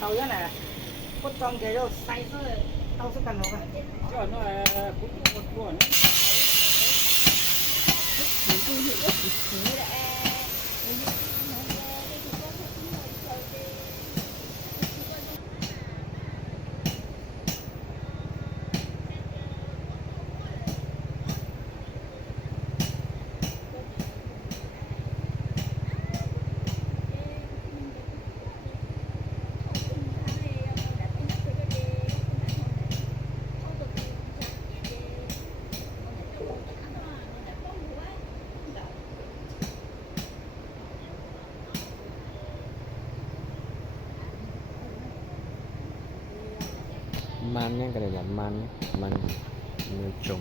tàu đó nè cốt trong cái rồi say rồi tàu sẽ cần nó cả Cho nó là cũng một buồn. Man nhé, cái này là man nhé, man nuôi trồng,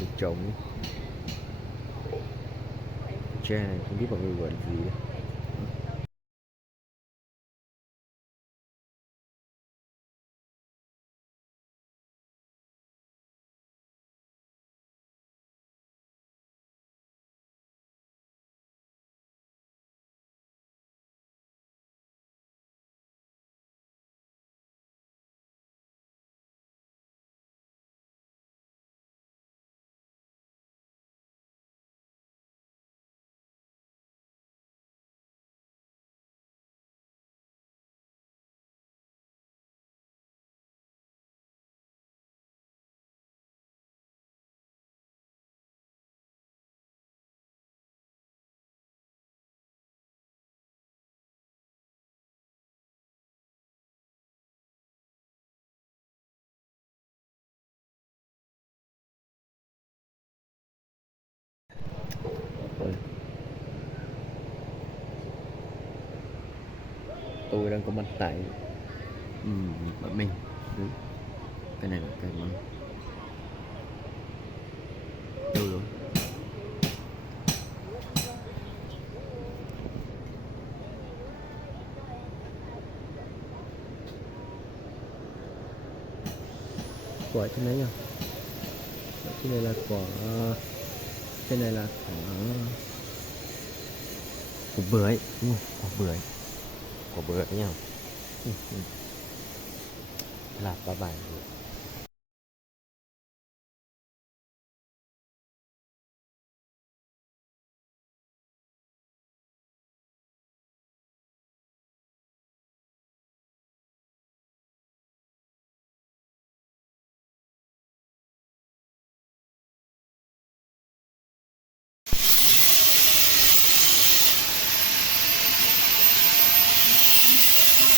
được trồng nhé. Tre này không biết mọi người gọi là gì đấy. tôi đang có mặt tại bọn mình. Đấy. Cái này là cái món đâu rồi. Quả trên đấy nhỉ? Trên này là quả, trên này là quả bưởi, đúng không? Quả bưởi nhá. Là ba bài.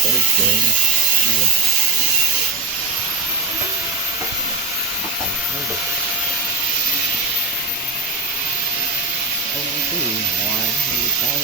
Có được chế này. Không cứ ngoài tay